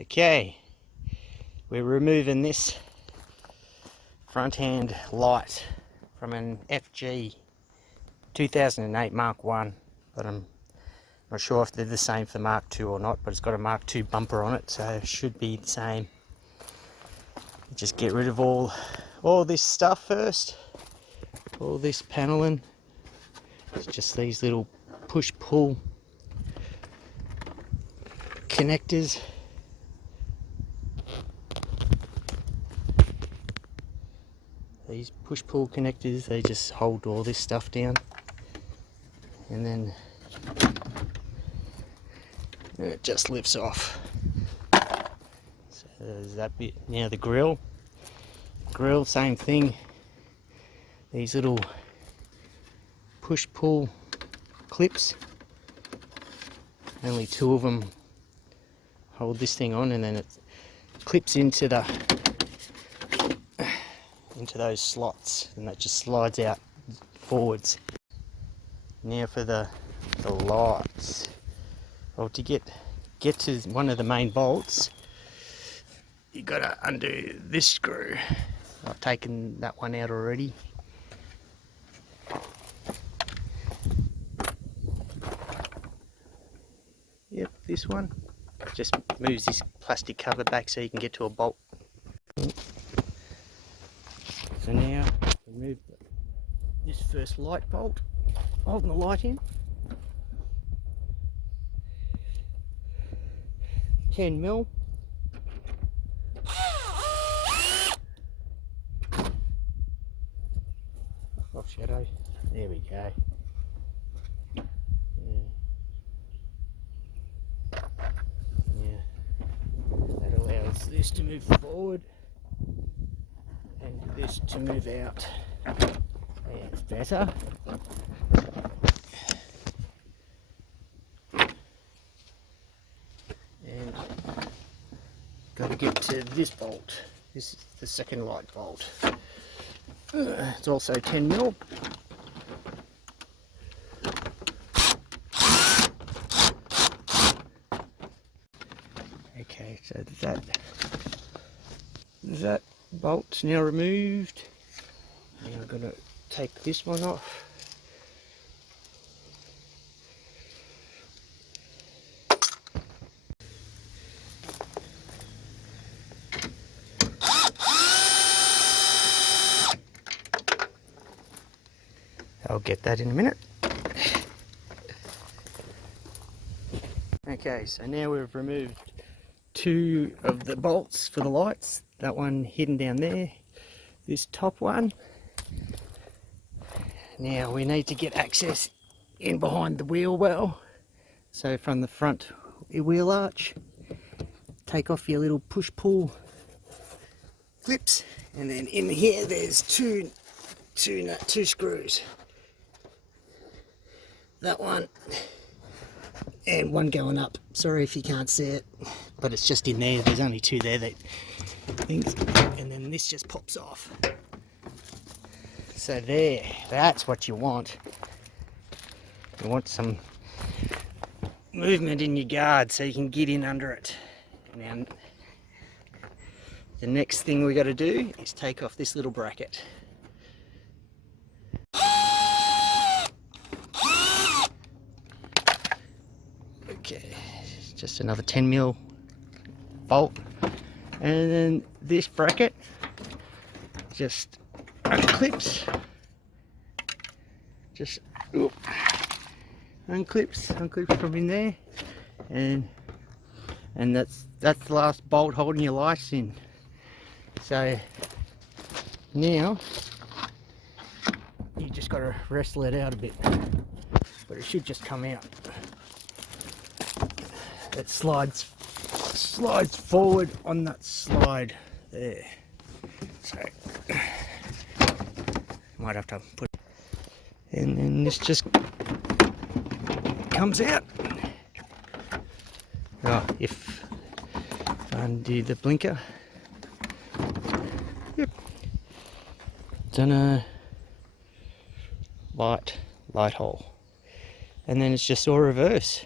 Okay, we're removing this front hand light from an FG 2008 Mark 1, but I'm not sure if they're the same for Mark 2 or not, but it's got a Mark 2 bumper on it, so it should be the same. Just get rid of all this stuff first, all this paneling. It's just these little push-pull connectors. These push-pull connectors, they just hold all this stuff down, and then it just lifts off. So there's that bit. Now the grill, same thing. These little push-pull clips, only 2 of them hold this thing on, and then it clips into those slots, and that just slides out forwards. Now for the lights. Well, to get to one of the main bolts, you gotta undo this screw. I've taken that one out already. Yep, this one just moves this plastic cover back so you can get to a bolt. So now remove this first light bolt, holding the light in. 10mm. Off shadow. There we go. Yeah. That allows this to move forward and this to move out. That's better. And got to get to this bolt. This is the second light bolt. It's also 10mm. Okay, so that bolt's now removed. Now I'm going to take this one off. I'll get that in a minute. Okay, so now we've removed 2 of the bolts for the lights. That one hidden down there. This top one. Now we need to get access in behind the wheel well. So from the front wheel arch, take off your little push-pull clips, and then in here there's two screws. That one and one going up. Sorry if you can't see it, but it's just in there. There's only 2 there, that things, and then this just pops off. So there, that's what you want. You want some movement in your guard so you can get in under it. Now the next thing we got to do is take off this little bracket. Okay, just another 10mm bolt, and then this bracket just unclips, unclips from in there, and that's the last bolt holding your lights in. So now you just got to wrestle it out a bit, but it should just come out. It slides forward on that slide there. So might have to put, and then this just comes out. Oh, if I undo the blinker, yep, done a light hole, and then it's just all reverse.